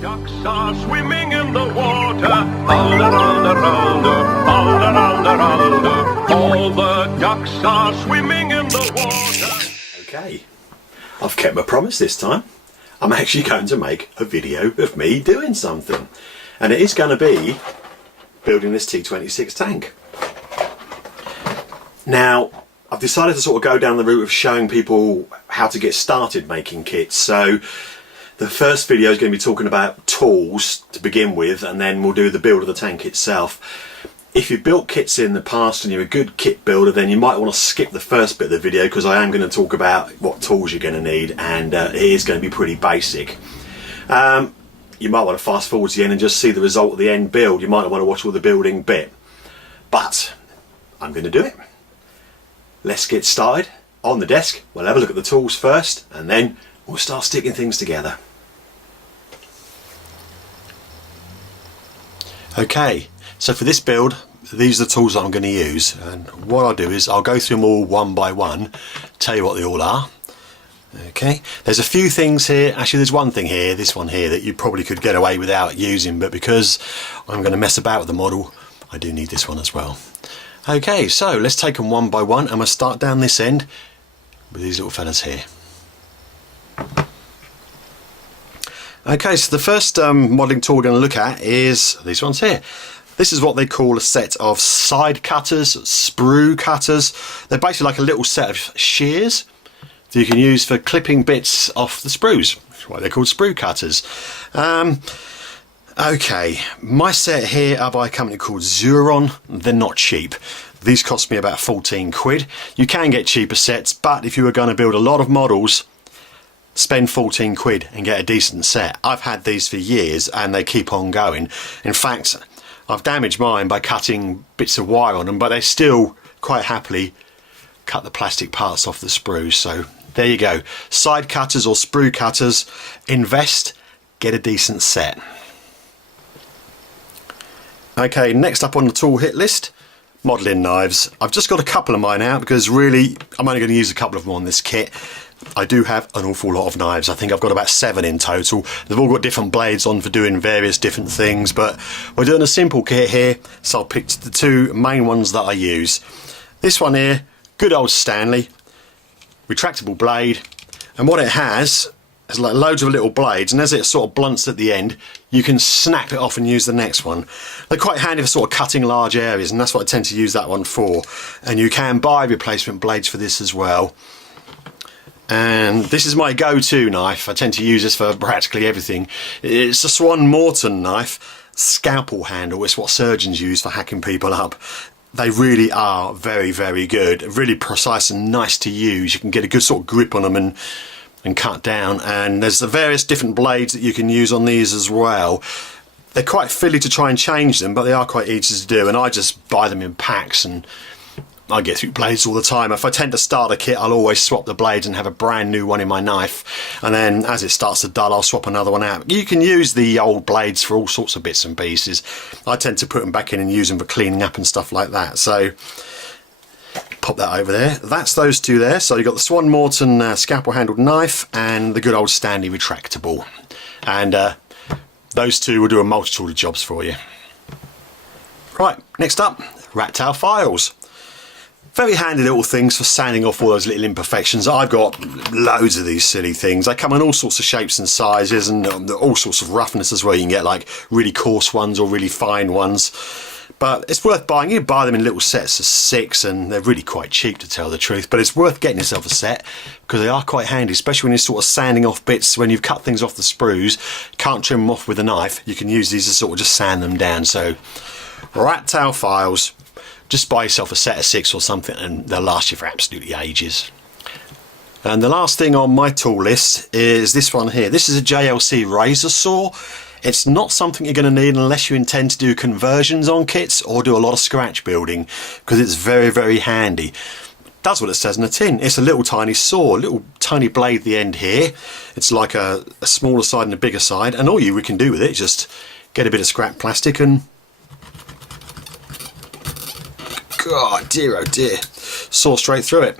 Ducks are swimming in the water, alder, alder, alder, alder, alder, alder. All the ducks are swimming in the water. Okay, I've kept my promise this time. I'm actually going to make a video of me doing something. And it is going to be building this T-26 tank. Now, I've decided to sort of go down the route of showing people how to get started making kits. So the first video is going to be talking about tools to begin with, and then we'll do the build of the tank itself. If you've built kits in the past and you're a good kit builder, then you might want to skip the first bit of the video, because I am going to talk about what tools you're going to need, and it is going to be pretty basic. You might want to fast forward to the end and just see the result of the end build. You might not want to watch all the building bit, but I'm going to do it. Let's get started. On the desk, we'll have a look at the tools first, and then we'll start sticking things together. Okay, so for this build, these are the tools that I'm going to use, and what I'll do is I'll go through them all one by one, tell you what they all are. Okay, there's a few things here, actually there's one thing here, this one here, that you probably could get away without using, but because I'm going to mess about with the model, I do need this one as well. Okay, so let's take them one by one, and we'll start down this end with these little fellas here. Okay, so the first modelling tool we're going to look at is these ones here. This is what they call a set of side cutters, sprue cutters. They're basically like a little set of shears that you can use for clipping bits off the sprues. That's why they're called sprue cutters. Okay, my set here are by a company called Rubicon. They're not cheap. These cost me about 14 quid. You can get cheaper sets, but if you were going to build a lot of models, spend 14 quid and get a decent set. I've had these for years and they keep on going. In fact, I've damaged mine by cutting bits of wire on them, but they still quite happily cut the plastic parts off the sprues. So there you go. Side cutters or sprue cutters. Invest, get a decent set. Okay, next up on the tool hit list, modelling knives. I've just got a couple of mine out because really I'm only going to use a couple of them on this kit. I do have an awful lot of knives. I think I've got about 7 in total. They've all got different blades on for doing various different things, but we're doing a simple kit here, so I'll pick the two main ones that I use. This one here, good old Stanley, retractable blade, and what it has is like loads of little blades, and as it sort of blunts at the end, you can snap it off and use the next one. They're quite handy for sort of cutting large areas, and that's what I tend to use that one for. And you can buy replacement blades for this as well. And this is my go-to knife. I tend to use this for practically everything. It's a Swan Morton knife, scalpel handle. It's what surgeons use for hacking people up. They really are very, very good. Really precise and nice to use. You can get a good sort of grip on them and cut down. And there's the various different blades that you can use on these as well. They're quite fiddly to try and change them, but they are quite easy to do. And I just buy them in packs, and I get through blades all the time. If I tend to start a kit, I'll always swap the blades and have a brand new one in my knife, and then as it starts to dull, I'll swap another one out. You can use the old blades for all sorts of bits and pieces. I tend to put them back in and use them for cleaning up and stuff like that. So pop that over there. That's those two there. So you've got the Swan Morton scalpel handled knife and the good old Stanley retractable, and those two will do a multitude of jobs for you. Right, next up, rat tail files. Very handy little things for sanding off all those little imperfections. I've got loads of these silly things. They come in all sorts of shapes and sizes, and all sorts of roughness as well. You can get like really coarse ones or really fine ones. But it's worth buying. You buy them in little sets of 6, and they're really quite cheap, to tell the truth. But it's worth getting yourself a set because they are quite handy, especially when you're sort of sanding off bits. When you've cut things off the sprues, can't trim them off with a knife, you can use these to sort of just sand them down. So rat tail files. Just buy yourself a set of 6 or something, and they'll last you for absolutely ages. And the last thing on my tool list is this one here. This is a JLC razor saw. It's not something you're going to need unless you intend to do conversions on kits or do a lot of scratch building, because it's very, very handy. Does what it says in the tin. It's a little tiny saw, a little tiny blade at the end here. It's like a smaller side and a bigger side, and all you can do with it is just get a bit of scrap plastic and God, dear, oh dear, saw straight through it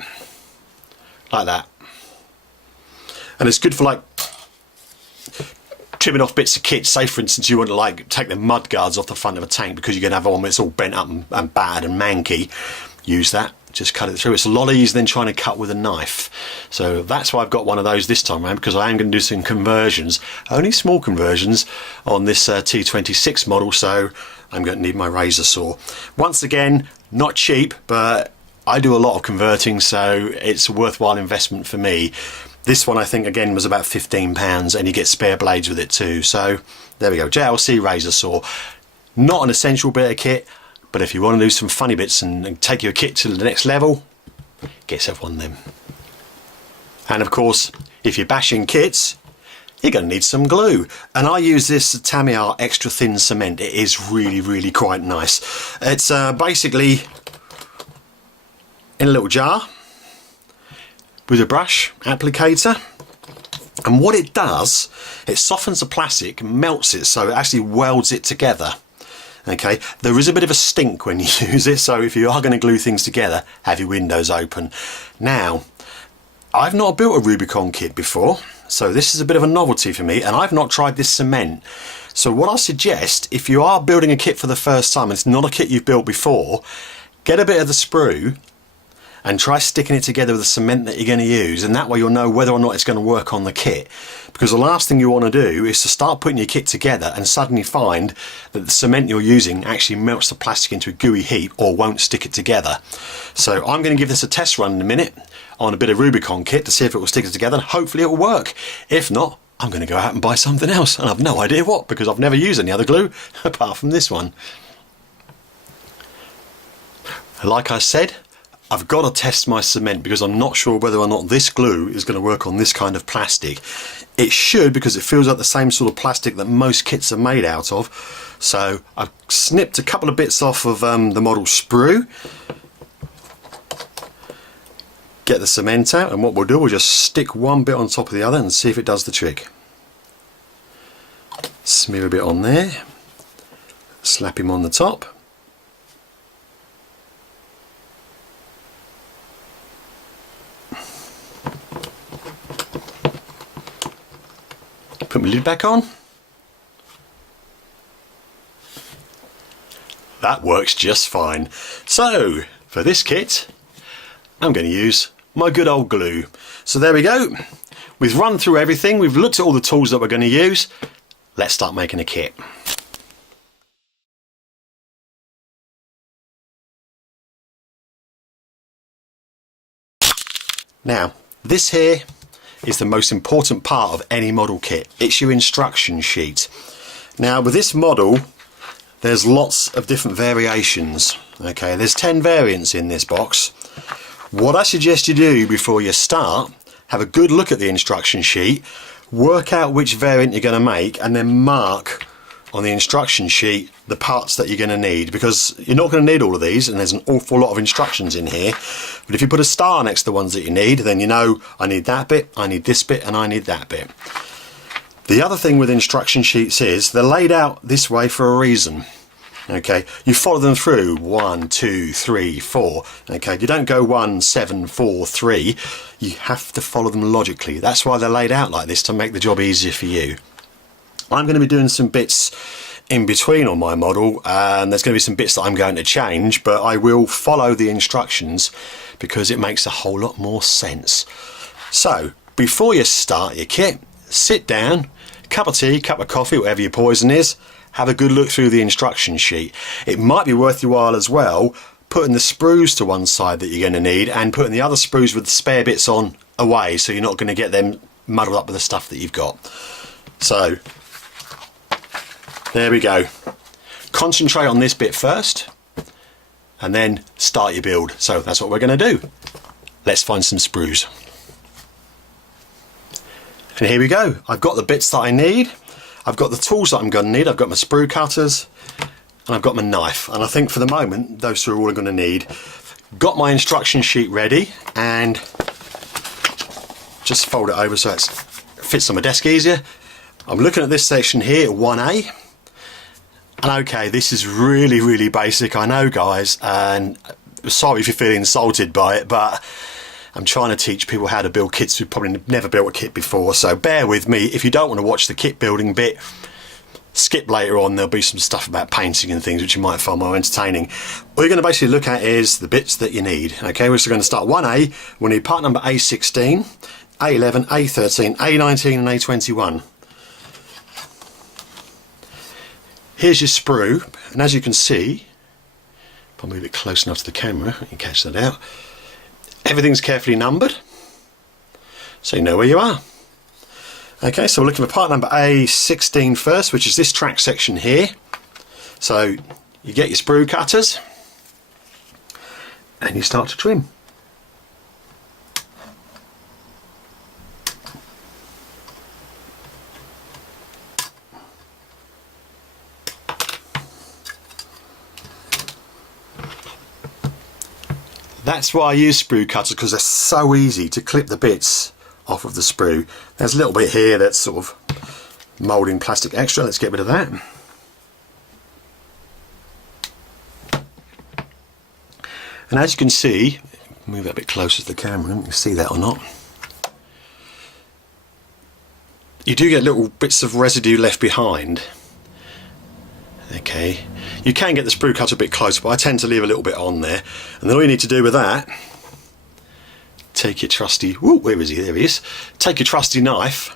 like that. And it's good for like trimming off bits of kit, say for instance you want to like take the mud guards off the front of a tank because you're going to have one that's all bent up and battered and manky, use that, just cut it through. It's a lot easier than trying to cut with a knife. So that's why I've got one of those this time around, because I am going to do some conversions, only small conversions on this T26 model, so I'm going to need my razor saw. Once again, not cheap, but I do a lot of converting, so it's a worthwhile investment for me. This one I think again was about £15, and you get spare blades with it too. So there we go, JLC razor saw. Not an essential bit of kit, but if you want to do some funny bits and take your kit to the next level, get yourself one of them. And of course, if you're bashing kits, you're going to need some glue. And I use this Tamiya extra thin cement. It is really quite nice. It's basically in a little jar with a brush applicator, and what it does, it softens the plastic, melts it, so it actually welds it together. Okay, there is a bit of a stink when you use it, so if you are going to glue things together, have your windows open. Now, I've not built a Rubicon kit before, so this is a bit of a novelty for me, and I've not tried this cement. So what I suggest, if you are building a kit for the first time, it's not a kit you've built before, get a bit of the sprue and try sticking it together with the cement that you're going to use, and that way you'll know whether or not it's going to work on the kit. Because the last thing you want to do is to start putting your kit together and suddenly find that the cement you're using actually melts the plastic into a gooey heap or won't stick it together. So I'm going to give this a test run in a minute on a bit of Rubicon kit to see if it will stick it together, and hopefully it will work. If not, I'm going to go out and buy something else, and I've no idea what, because I've never used any other glue apart from this one. Like I said, I've got to test my cement because I'm not sure whether or not this glue is going to work on this kind of plastic. It should, because it feels like the same sort of plastic that most kits are made out of. So I've snipped a couple of bits off of the model sprue. Get the cement out, and what we'll do, we'll just stick one bit on top of the other and see if it does the trick. Smear a bit on there. Slap him on the top. Put my lid back on. That works just fine. So, for this kit, I'm going to use my good old glue. So there we go. We've run through everything. We've looked at all the tools that we're going to use. Let's start making a kit. Now, this here is the most important part of any model kit. It's your instruction sheet. Now with this model there's lots of different variations. Okay, there's 10 variants in this box. What I suggest you do before you start, have a good look at the instruction sheet, work out which variant you're going to make, and then mark on the instruction sheet the parts that you're going to need, because you're not going to need all of these, and there's an awful lot of instructions in here. But if you put a star next to the ones that you need, then you know I need that bit, I need this bit, and I need that bit. The other thing with instruction sheets is they're laid out this way for a reason. Okay, you follow them through 1, 2, 3, 4. Okay, you don't go 1, 7, 4, 3. You have to follow them logically. That's why they're laid out like this, to make the job easier for you. I'm going to be doing some bits in between on my model, and there's going to be some bits that I'm going to change, but I will follow the instructions because it makes a whole lot more sense. So before you start your kit, sit down, cup of tea, cup of coffee, whatever your poison is, have a good look through the instruction sheet. It might be worth your while as well putting the sprues to one side that you're going to need and putting the other sprues with the spare bits on away, so you're not going to get them muddled up with the stuff that you've got. So there we go. Concentrate on this bit first and then start your build. So that's what we're going to do. Let's find some sprues. And here we go. I've got the bits that I need. I've got the tools that I'm going to need. I've got my sprue cutters and I've got my knife. And I think for the moment those two are all I'm going to need. Got my instruction sheet ready and just fold it over so it fits on my desk easier. I'm looking at this section here, 1A. And okay, this is really basic, I know guys, and sorry if you feel insulted by it, but I'm trying to teach people how to build kits who've probably never built a kit before, so bear with me. If you don't want to watch the kit building bit, skip later on. There'll be some stuff about painting and things which you might find more entertaining. All you're going to basically look at is the bits that you need. Okay, we're just going to start 1A. We need part number A16, A11, A13, A19 and A21. Here's your sprue, and as you can see, if I move it close enough to the camera, you can catch that out. Everything's carefully numbered, so you know where you are. Okay, so we're looking for part number A16 first, which is this track section here. So you get your sprue cutters, and you start to trim. That's why I use sprue cutters, because they're so easy to clip the bits off of the sprue. There's a little bit here that's sort of moulding plastic extra. Let's get rid of that. And as you can see, move that a bit closer to the camera, you can see that or not. You do get little bits of residue left behind. Okay, you can get the sprue cutter a bit closer, but I tend to leave a little bit on there. And then all you need to do with that, take your trusty, whoa, where is he? There he is. Take your trusty knife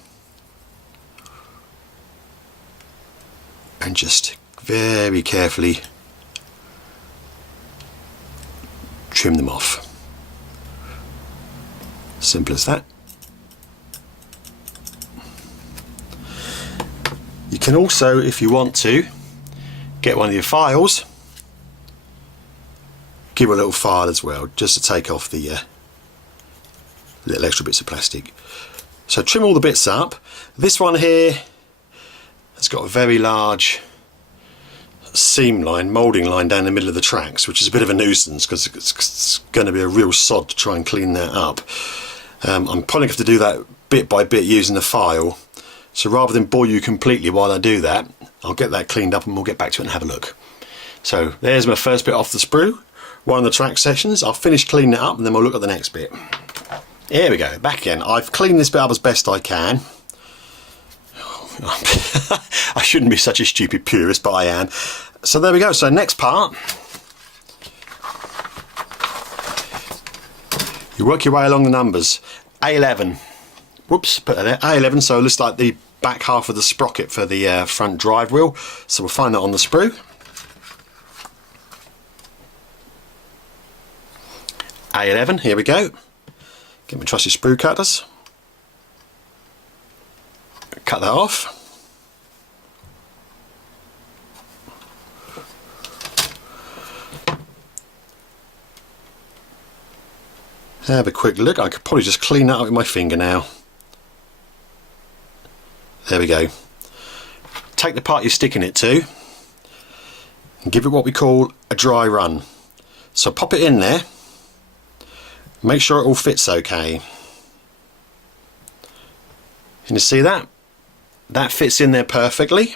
and just very carefully trim them off. Simple as that. You can also, if you want to, get one of your files, give it a little file as well, just to take off the little extra bits of plastic. So trim all the bits up. This one here has got a very large seam line, moulding line down the middle of the tracks, which is a bit of a nuisance because it's going to be a real sod to try and clean that up. I'm probably going to have to do that bit by bit using the file. So rather than bore you completely while I do that, I'll get that cleaned up and we'll get back to it and have a look. So there's my first bit off the sprue, one of the track sections. I'll finish cleaning it up and then we'll look at the next bit. Here we go, back again. I've cleaned this bit up as best I can. I shouldn't be such a stupid purist, but I am. So there we go. So next part, you work your way along the numbers. A11. Whoops, put that there. A11, so it looks like the back half of the sprocket for the front drive wheel. So we'll find that on the sprue. A11, here we go. Get my trusty sprue cutters. Cut that off. Have a quick look. I could probably just clean that up with my finger now. There we go. Take the part you're sticking it to and give it what we call a dry run. So pop it in there. Make sure it all fits okay. Can you see that? That fits in there perfectly.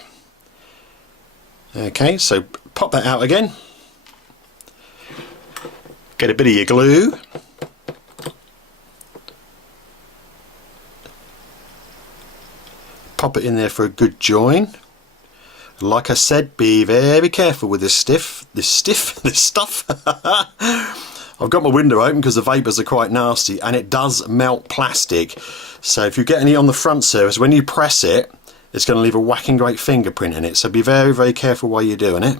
Okay, so pop that out again. Get a bit of your glue. Pop it in there for a good join. Like I said, be very careful with this stuff. I've got my window open because the vapours are quite nasty and it does melt plastic. So if you get any on the front surface, when you press it, it's going to leave a whacking great fingerprint in it. So be very, very careful while you're doing it.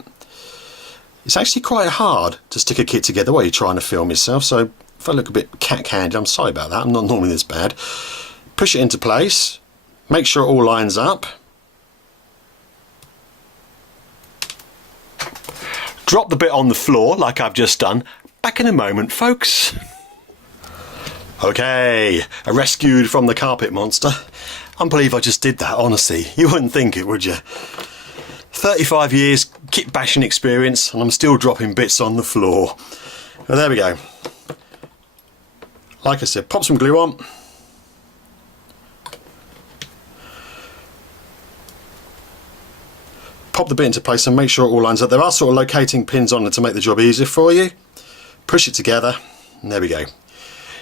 It's actually quite hard to stick a kit together while you're trying to film yourself. So if I look a bit cat-handed, I'm sorry about that. I'm not normally this bad. Push it into place. Make sure it all lines up. Drop the bit on the floor like I've just done. Back in a moment, folks. Okay, rescued from the carpet monster. I can't believe I just did that, honestly. You wouldn't think it, would you? 35 years kit bashing experience and I'm still dropping bits on the floor. Well, there we go. Like I said, pop some glue on. Pop the bit into place and make sure it all lines up. There are sort of locating pins on it to make the job easier for you. Push it together and there we go.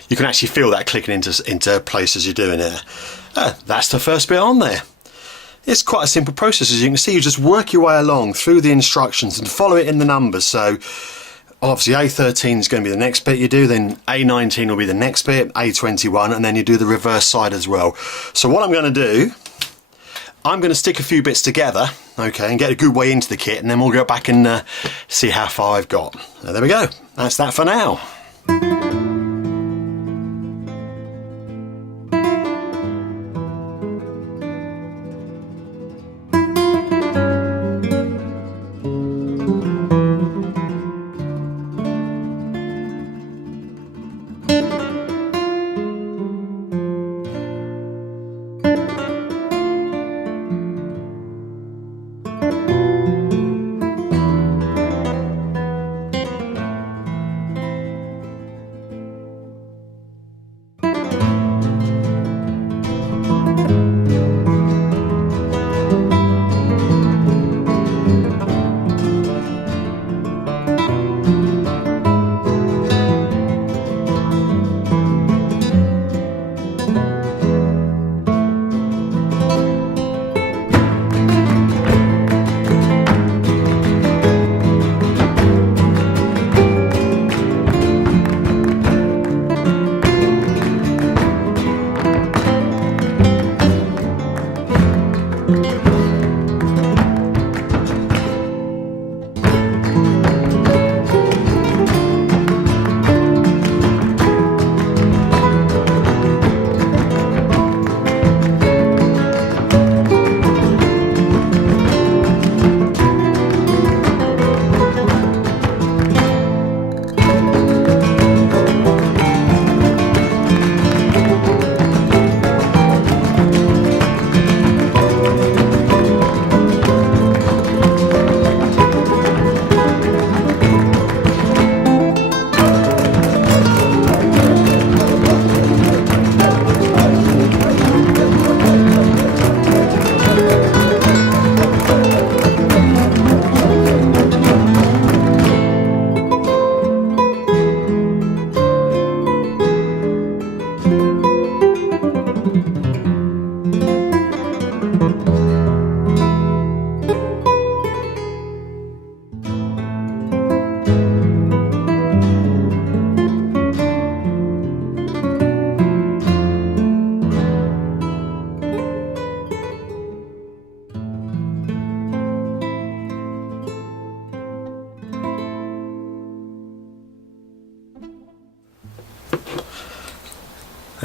you can actually feel that clicking into place as you're doing it. That's the first bit on there. It's quite a simple process, as you can see. You just work your way along through the instructions and follow it in the numbers. So obviously A13 is going to be the next bit you do, then A19 will be the next bit, A21, and then you do the reverse side as well. So what I'm going to do, I'm going to stick a few bits together, okay, and get a good way into the kit, and then we'll go back and see how far I've got. So there we go. That's that for now.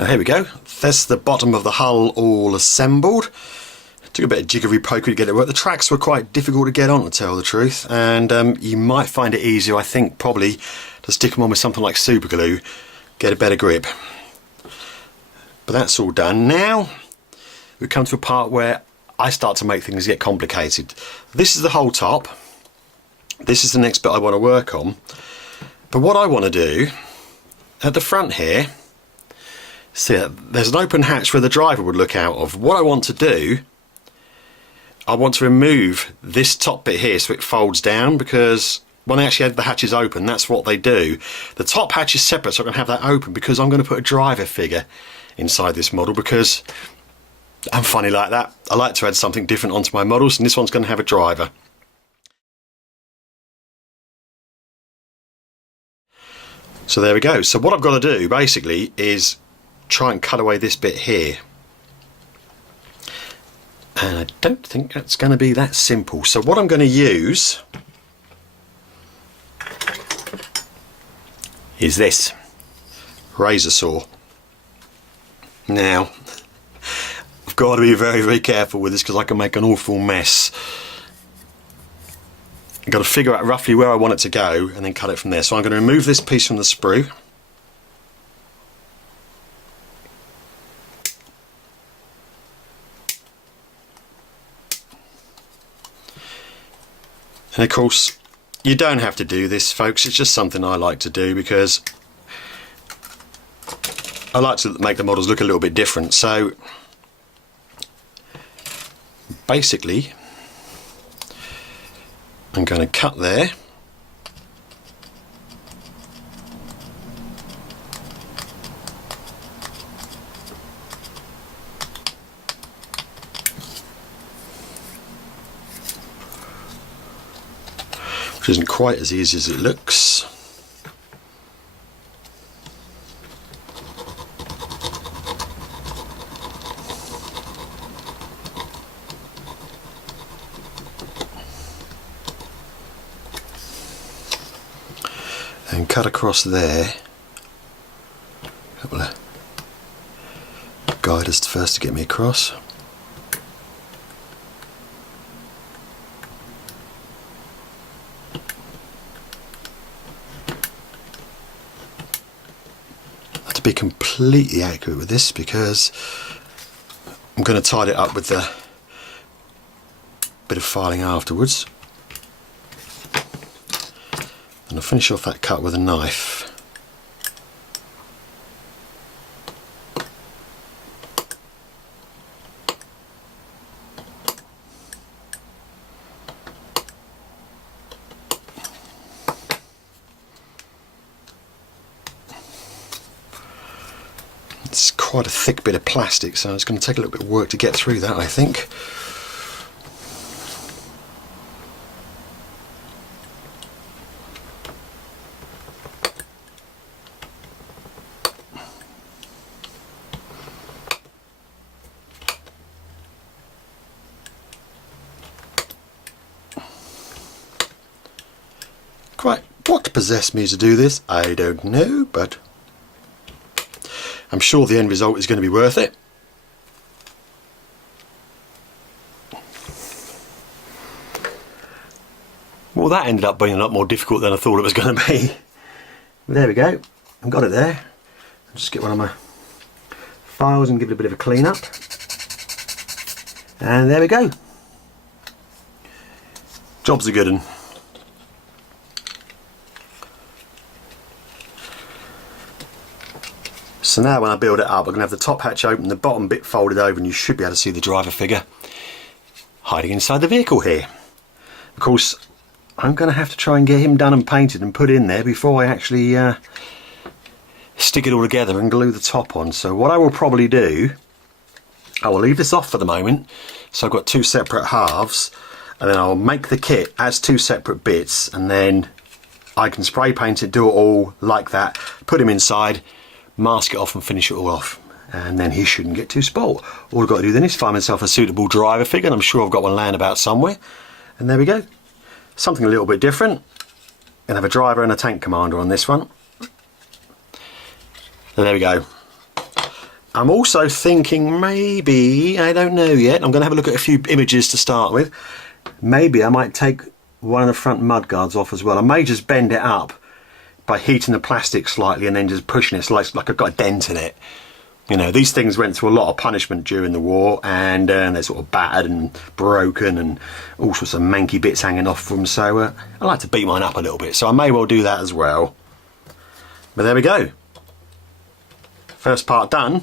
Here we go. That's the bottom of the hull all assembled. Took a bit of jiggery pokery to get it work. The tracks were quite difficult to get on, to tell the truth, and you might find it easier, I think, probably to stick them on with something like super glue, get a better grip. But that's all done. Now we come to a part where I start to make things get complicated. This is the whole top. This is the next bit I want to work on. But what I want to do at the front here, see, there's an open hatch where the driver would look out of. What I want to do, I want to remove this top bit here so it folds down, because when they actually have the hatches open, that's what they do. The top hatch is separate, so I can have that open because I'm going to put a driver figure inside this model, because I'm funny like that. I like to add something different onto my models, and this one's going to have a driver. So there we go. So what I've got to do basically is try and cut away this bit here, and I don't think that's going to be that simple. So what I'm going to use is this razor saw. Now I've got to be very, very careful with this because I can make an awful mess. I've got to figure out roughly where I want it to go and then cut it from there. So I'm going to remove this piece from the sprue. And of course, you don't have to do this, folks. It's just something I like to do because I like to make the models look a little bit different. So basically, I'm going to cut there. which isn't quite as easy as it looks. And cut across there. A couple of guiders first to get me across. I have to be completely accurate with this because I'm going to tie it up with the bit of filing afterwards. And I'll finish off that cut with a knife. It's quite a thick bit of plastic, so it's going to take a little bit of work to get through that, I think. Quite what possessed me to do this, I don't know, but I'm sure the end result is going to be worth it. Well, that ended up being a lot more difficult than I thought it was going to be. There we go, I've got it there. I'll just get one of my files and give it a bit of a clean up. And there we go. Job's a good one. So now when I build it up, I'm going to have the top hatch open, the bottom bit folded over, and you should be able to see the driver figure hiding inside the vehicle here. Of course, I'm going to have to try and get him done and painted and put in there before I actually stick it all together and glue the top on. So what I will probably do, I will leave this off for the moment, so I've got two separate halves, and then I'll make the kit as two separate bits, and then I can spray paint it, do it all like that, put him inside, mask it off and finish it all off, and then he shouldn't get too spoiled. All I've got to do then is find myself a suitable driver figure, and I'm sure I've got one laying about somewhere, and there we go. Something a little bit different. And have a driver and a tank commander on this one. And there we go. I'm also thinking maybe, I don't know yet, I'm going to have a look at a few images to start with. Maybe I might take one of the front mud guards off as well. I may just bend it up by heating the plastic slightly and then just pushing it so it's like I've got a dent in it. You know, these things went through a lot of punishment during the war, and they're sort of battered and broken and all sorts of manky bits hanging off them, so I like to beat mine up a little bit, so I may well do that as well. But there we go. First part done.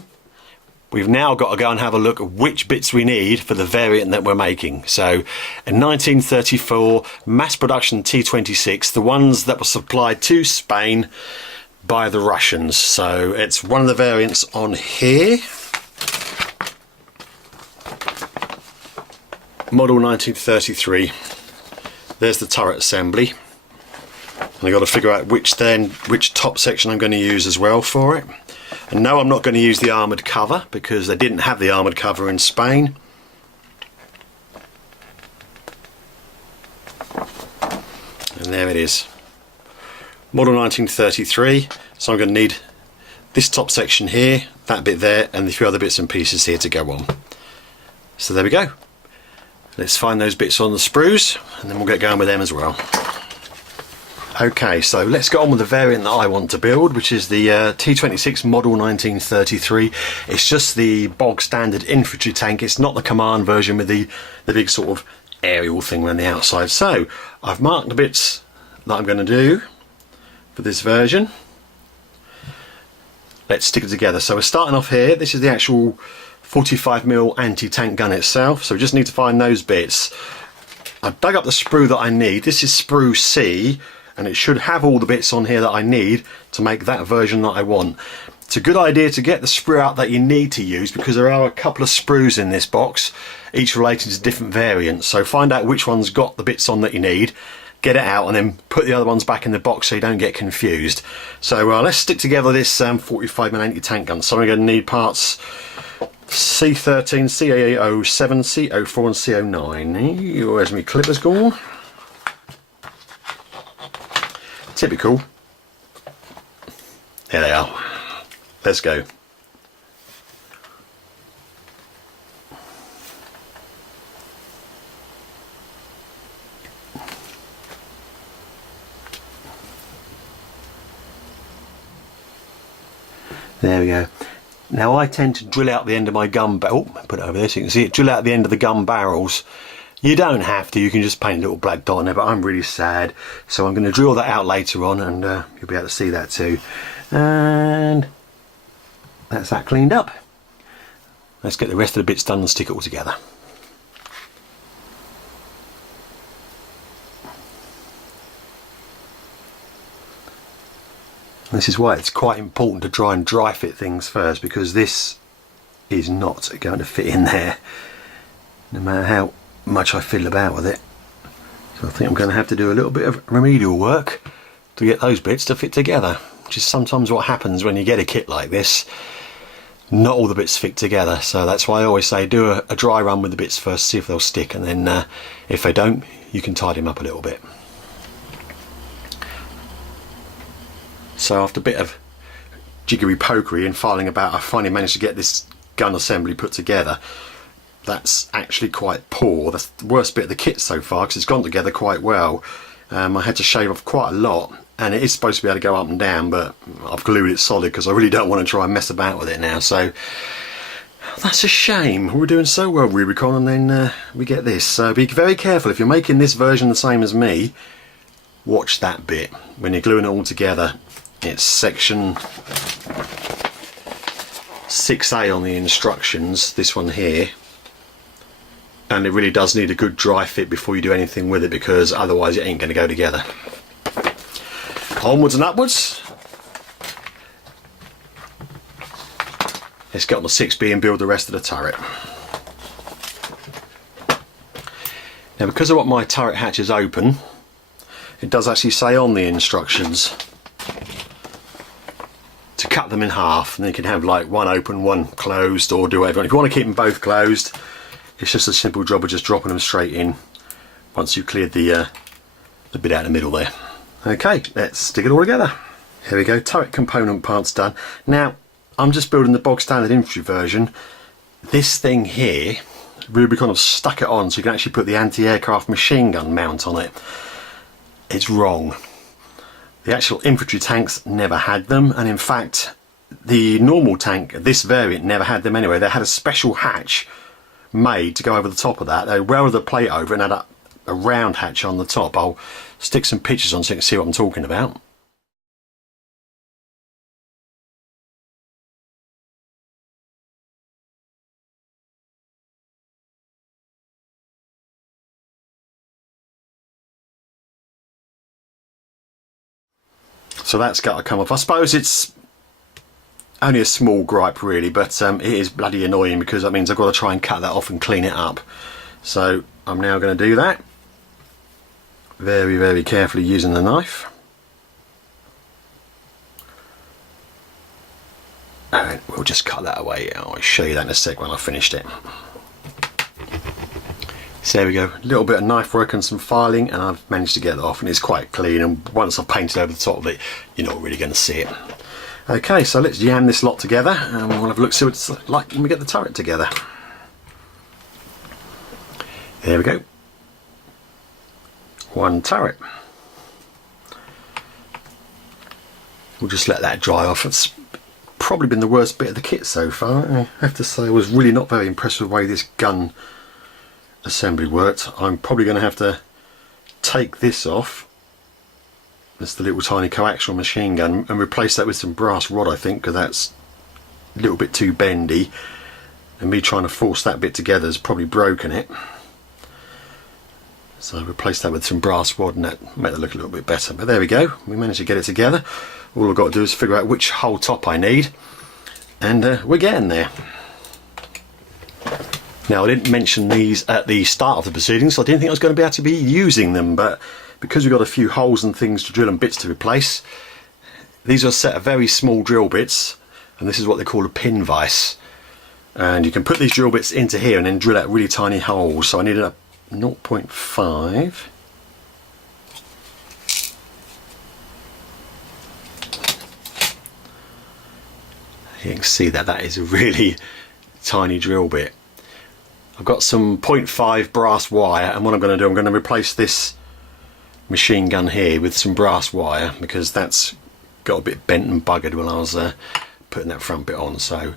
We've now got to go and have a look at which bits we need for the variant that we're making. So, in 1934, mass production T-26, the ones that were supplied to Spain by the Russians. So, it's one of the variants on here. Model 1933. There's the turret assembly. And I've got to figure out which top section I'm going to use as well for it. And no, I'm not going to use the armoured cover because they didn't have the armoured cover in Spain. And there it is. Model 1933. So I'm going to need this top section here, that bit there, and a few other bits and pieces here to go on. So there we go. Let's find those bits on the sprues and then we'll get going with them as well. Okay, so let's get on with the variant that I want to build, which is the T-26 Model 1933. It's just the bog standard infantry tank. It's not the command version with the big sort of aerial thing around the outside. So I've marked the bits that I'm going to do for this version. Let's stick it together. So we're starting off here. This is the actual 45mm anti-tank gun itself. So we just need to find those bits. I've dug up the sprue that I need. This is sprue C. And it should have all the bits on here that I need to make that version that I want. It's a good idea to get the sprue out that you need to use because there are a couple of sprues in this box, each relating to different variants. So find out which one's got the bits on that you need, get it out and then put the other ones back in the box so you don't get confused. So let's stick together this 45mm anti-tank gun. So I'm going to need parts C13, CA07, CO4 and CO9. Where's my clippers gone? Typical. Here they are. Let's go. There we go. Now I tend to drill out the end of my gun barrel. Put it over there so you can see it. Drill out the end of the gun barrels. You don't have to, you can just paint a little black dot on there, but I'm really sad. So I'm going to drill that out later on and you'll be able to see that too. And that's that cleaned up. Let's get the rest of the bits done and stick it all together. This is why it's quite important to try and dry fit things first, because this is not going to fit in there no matter how much I fiddle about with it. So I think I'm going to have to do a little bit of remedial work to get those bits to fit together, which is sometimes what happens when you get a kit like this. Not all the bits fit together, so that's why I always say do a dry run with the bits first, see if they'll stick, and then if they don't, you can tidy them up a little bit. So after a bit of jiggery pokery and filing about, I finally managed to get this gun assembly put together. That's actually quite poor. That's the worst bit of the kit so far, because it's gone together quite well. I had to shave off quite a lot, and it is supposed to be able to go up and down, but I've glued it solid because I really don't want to try and mess about with it now. So that's a shame. We were doing so well, Rubicon, and then we get this. So be very careful if you're making this version the same as me. Watch that bit when you're gluing it all together. It's section 6A on the instructions, this one here, and it really does need a good dry fit before you do anything with it, because otherwise it ain't going to go together. Onwards and upwards. Let's get on the 6B and build the rest of the turret. Now, because I want my turret hatches open, it does actually say on the instructions to cut them in half, and then you can have like one open, one closed, or do whatever. If you want to keep them both closed, it's just a simple job of just dropping them straight in once you've cleared the bit out in the middle there. Okay, let's stick it all together. Here we go, turret component parts done. Now, I'm just building the bog standard infantry version. This thing here, Rubicon have stuck it on so you can actually put the anti-aircraft machine gun mount on it. It's wrong. The actual infantry tanks never had them, and in fact the normal tank, this variant, never had them anyway. They had a special hatch made to go over the top of that. They welded the plate over and had a round hatch on the top. I'll stick some pictures on so you can see what I'm talking about. So that's got to come off. I suppose it's only a small gripe really, but it is bloody annoying because that means I've got to try and cut that off and clean it up. So I'm now going to do that very, very carefully using the knife. And we'll just cut that away. I'll show you that in a sec when I've finished it. So there we go, a little bit of knife work and some filing, and I've managed to get it off, and it's quite clean, and once I've painted over the top of it, you're not really going to see it. Okay, so let's jam this lot together, and we'll have a look, see what it's like when we get the turret together. There we go. One turret. We'll just let that dry off. It's probably been the worst bit of the kit so far. I have to say I was really not very impressed with the way this gun assembly worked. I'm probably going to have to take this off, that's the little tiny coaxial machine gun, and replace that with some brass rod, I think, because that's a little bit too bendy, and me trying to force that bit together has probably broken it. So replace that with some brass rod and that make it look a little bit better. But there we go, we managed to get it together. All I've got to do is figure out which whole top I need, and we're getting there. Now, I didn't mention these at the start of the proceedings, so I didn't think I was going to be able to be using them, but because we've got a few holes and things to drill and bits to replace, these are a set of very small drill bits, and this is what they call a pin vise. And you can put these drill bits into here and then drill out really tiny holes. So I needed a 0.5. You can see that that is a really tiny drill bit. I've got some 0.5 brass wire, and what I'm going to do, I'm going to replace this machine gun here with some brass wire, because that's got a bit bent and buggered when I was putting that front bit on. So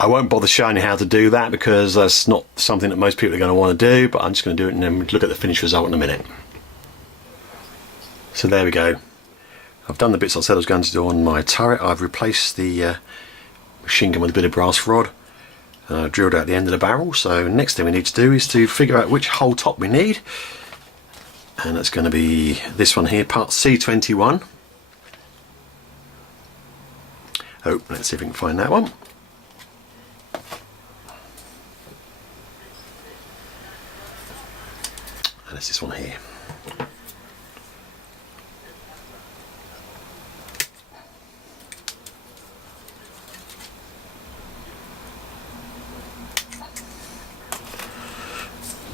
I won't bother showing you how to do that, because that's not something that most people are going to want to do, but I'm just going to do it and then look at the finished result in a minute. So there we go. I've done the bits I said I was going to do on my turret. I've replaced the machine gun with a bit of brass rod. I've drilled out the end of the barrel. So next thing we need to do is to figure out which hole top we need. And that's going to be this one here, part C21. Oh, let's see if we can find that one. And it's this one here.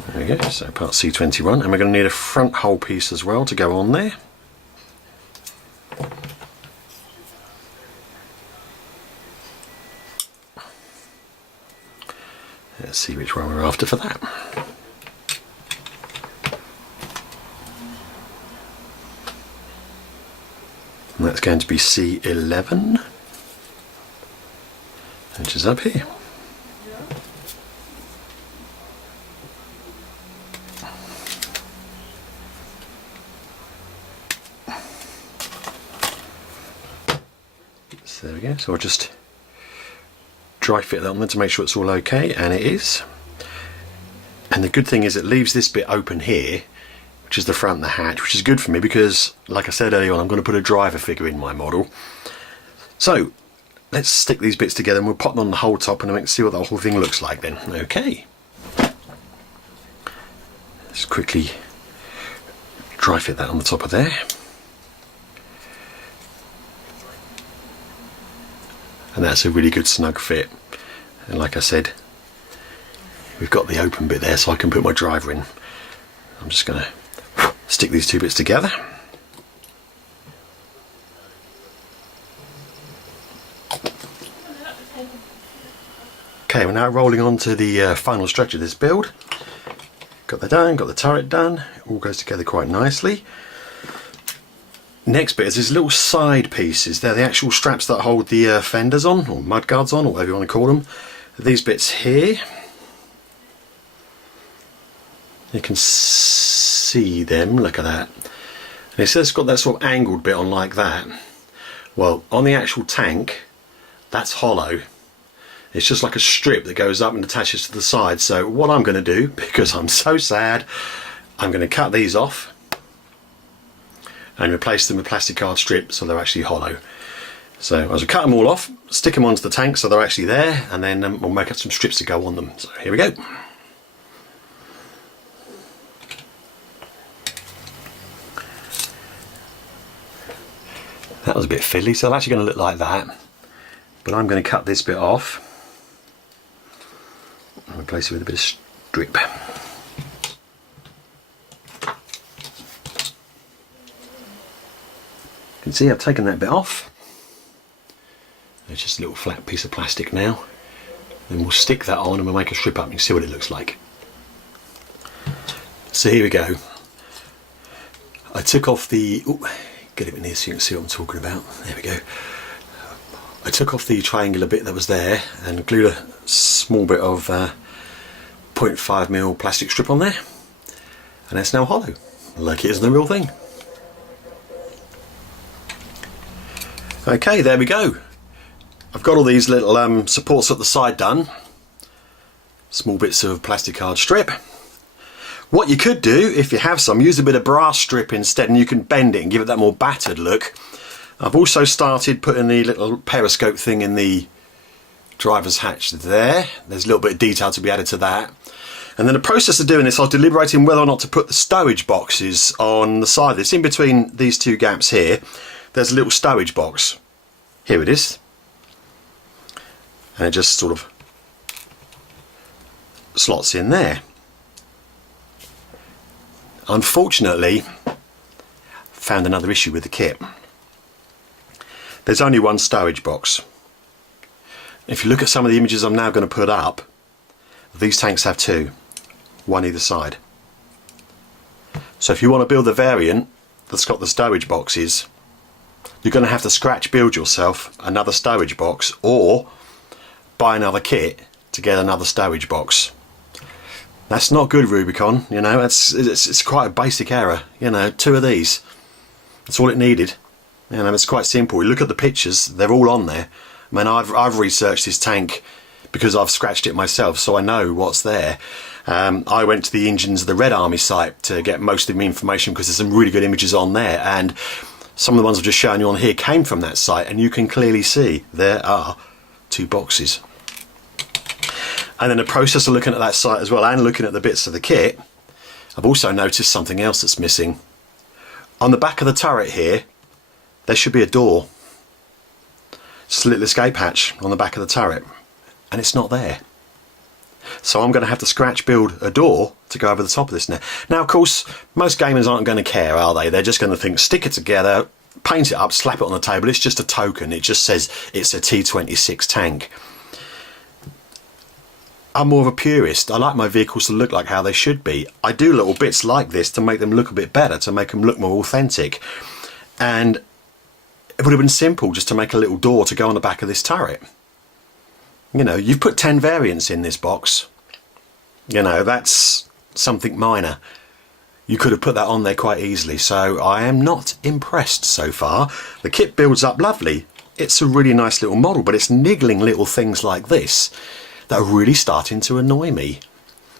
There we go, so part C21, and we're going to need a front hole piece as well to go on there. Let's see which one we're after for that. And that's going to be C11, which is up here. So there we go, so I'll just dry fit that on there to make sure it's all okay, and it is. And the good thing is it leaves this bit open here, which is the front of the hatch, which is good for me because, like I said earlier on, I'm going to put a driver figure in my model. So let's stick these bits together and we'll pop them on the whole top and then we can see what the whole thing looks like then. Okay. Let's quickly dry fit that on the top of there. And that's a really good snug fit. And like I said, we've got the open bit there so I can put my driver in. I'm just going to stick these two bits together. Okay, we're now rolling on to the final structure of this build. Got that done, got the turret done, it all goes together quite nicely. Next bit is these little side pieces. They're the actual straps that hold the fenders on, or mudguards on, or whatever you want to call them. These bits here, you can see them, look at that. And it says it's got that sort of angled bit on like that. Well, on the actual tank, that's hollow. It's just like a strip that goes up and attaches to the side. So what I'm going to do, because I'm so sad, I'm going to cut these off and replace them with plastic card strips so they're actually hollow. So as I cut them all off, stick them onto the tank so they're actually there, and then we'll make up some strips to go on them. So here we go. That was a bit fiddly, so they're actually going to look like that. But I'm going to cut this bit off and replace it with a bit of strip. You can see I've taken that bit off. It's just a little flat piece of plastic now. Then we'll stick that on and we'll make a strip up and you can see what it looks like. So here we go. I took off the... Ooh, get it in here so you can see what I'm talking about. There we go. I took off the triangular bit that was there and glued a small bit of 0.5mm plastic strip on there. And it's now hollow, like it isn't the real thing. Okay, there we go. I've got all these little supports at the side done. Small bits of plastic card strip. What you could do, if you have some, use a bit of brass strip instead and you can bend it and give it that more battered look. I've also started putting the little periscope thing in the driver's hatch there. There's a little bit of detail to be added to that. And then the process of doing this, I was deliberating whether or not to put the stowage boxes on the side of this. In between these two gaps here, there's a little stowage box. Here it is. And it just sort of slots in there. Unfortunately, found another issue with the kit. There's only one stowage box. If you look at some of the images I'm now going to put up, these tanks have two, one either side. So if you want to build a variant that's got the stowage boxes, you're going to have to scratch build yourself another stowage box, or buy another kit to get another stowage box. That's not good, Rubicon. You know, it's quite a basic error. You know, two of these, that's all it needed. You know, it's quite simple. You look at the pictures, they're all on there. I mean, I've researched this tank because I've scratched it myself, so I know what's there. I went to the Engines of the Red Army site to get most of the information because there's some really good images on there, and some of the ones I've just shown you on here came from that site, and you can clearly see there are two boxes. And then the process of looking at that site as well, and looking at the bits of the kit, I've also noticed something else that's missing. On the back of the turret here, there should be a door. Just a little escape hatch on the back of the turret, and it's not there. So I'm going to have to scratch build a door to go over the top of this now. Now, of course, most gamers aren't going to care, are they? They're just going to think, stick it together, paint it up, slap it on the table. It's just a token. It just says it's a T-26 tank. I'm more of a purist. I like my vehicles to look like how they should be. I do little bits like this to make them look a bit better, to make them look more authentic. And it would have been simple just to make a little door to go on the back of this turret. You know, you've put 10 variants in this box. You know, that's something minor. You could have put that on there quite easily. So I am not impressed so far. The kit builds up lovely. It's a really nice little model, but it's niggling little things like this that are really starting to annoy me.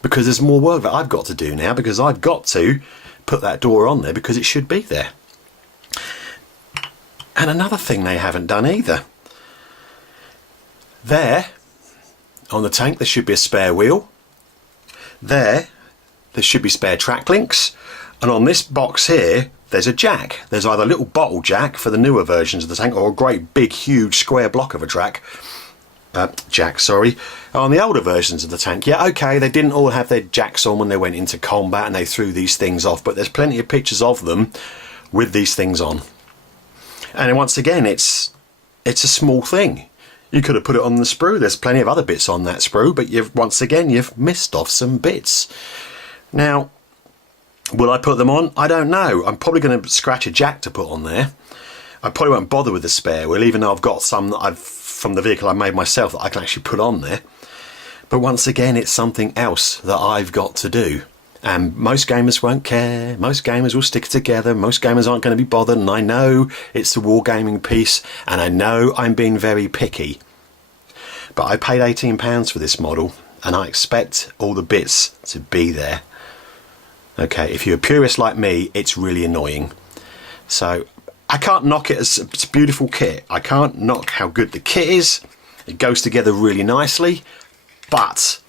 Because there's more work that I've got to do now, because I've got to put that door on there because it should be there. And another thing they haven't done either. There, on the tank, there should be a spare wheel. There should be spare track links. And on this box here, there's a jack. There's either a little bottle jack for the newer versions of the tank, or a great big huge square block of a jack, on the older versions of the tank. Yeah, okay, they didn't all have their jacks on when they went into combat and they threw these things off, but there's plenty of pictures of them with these things on. And once again, it's a small thing. You could have put it on the sprue. There's plenty of other bits on that sprue, but you've missed off some bits. Now, will I put them on? I don't know. I'm probably going to scratch a jack to put on there. I probably won't bother with the spare wheel, even though I've got some that from the vehicle I made myself that I can actually put on there. But once again, it's something else that I've got to do. And most gamers won't care. Most gamers will stick it together. Most gamers aren't going to be bothered. And I know it's the wargaming piece, and I know I'm being very picky. But I paid £18 for this model, and I expect all the bits to be there. Okay, if you're a purist like me, it's really annoying. So I can't knock it as it's a beautiful kit. I can't knock how good the kit is. It goes together really nicely, but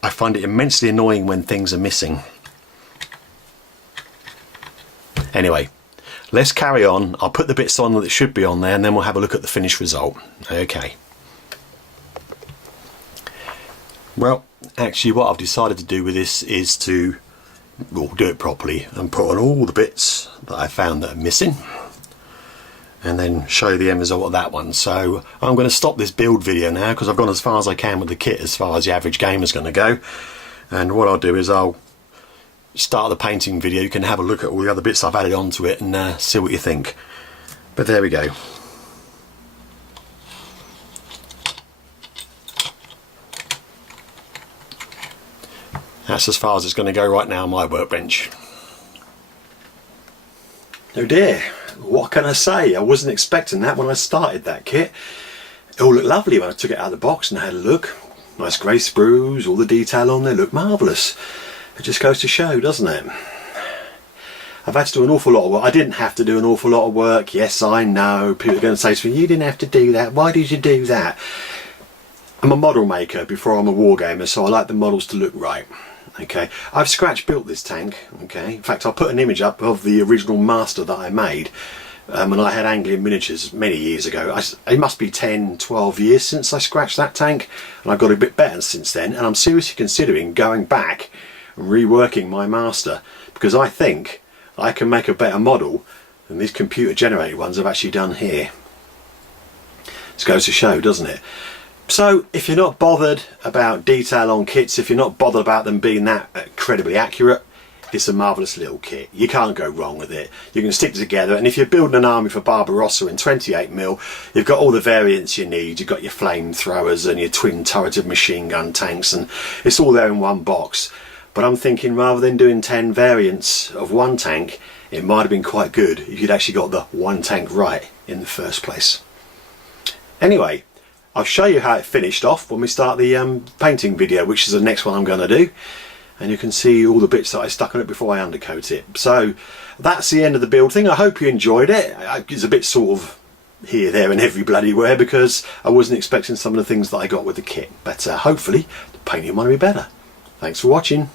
I find it immensely annoying when things are missing. Anyway, let's carry on. I'll put the bits on that should be on there, and then we'll have a look at the finished result. Okay. Well, actually what I've decided to do with this is to do it properly and put on all the bits that I found that are missing, and then show you the end result of that one. So I'm going to stop this build video now because I've gone as far as I can with the kit, as far as the average gamer is going to go. And what I'll do is I'll start the painting video. You can have a look at all the other bits I've added onto it and see what you think. But there we go. That's as far as it's going to go right now on my workbench. Oh dear, what can I say? I wasn't expecting that when I started that kit. It all looked lovely when I took it out of the box and had a look. Nice grey sprues, all the detail on there looked marvellous. It just goes to show, doesn't it? I've had to do an awful lot of work. I didn't have to do an awful lot of work. Yes, I know. People are going to say to me, you didn't have to do that. Why did you do that? I'm a model maker before I'm a wargamer, so I like the models to look right. Okay, I've scratch built this tank. Okay, in fact I'll put an image up of the original master that I made when I had Anglian Miniatures many years ago. It must be 10-12 years since I scratched that tank, and I got a bit better since then, and I'm seriously considering going back and reworking my master, because I think I can make a better model than these computer generated ones I've actually done here. This goes to show, doesn't it? So if you're not bothered about detail on kits, if you're not bothered about them being that incredibly accurate, it's a marvellous little kit. You can't go wrong with it. You can stick it together, and if you're building an army for Barbarossa in 28mm, you've got all the variants you need. You've got your flamethrowers and your twin turreted machine gun tanks, and it's all there in one box. But I'm thinking, rather than doing 10 variants of one tank, it might have been quite good if you'd actually got the one tank right in the first place. Anyway, I'll show you how it finished off when we start the painting video, which is the next one I'm going to do. And you can see all the bits that I stuck on it before I undercoat it. So that's the end of the build thing. I hope you enjoyed it. It's a bit sort of here, there and every bloody where, because I wasn't expecting some of the things that I got with the kit. But hopefully the painting might be better. Thanks for watching.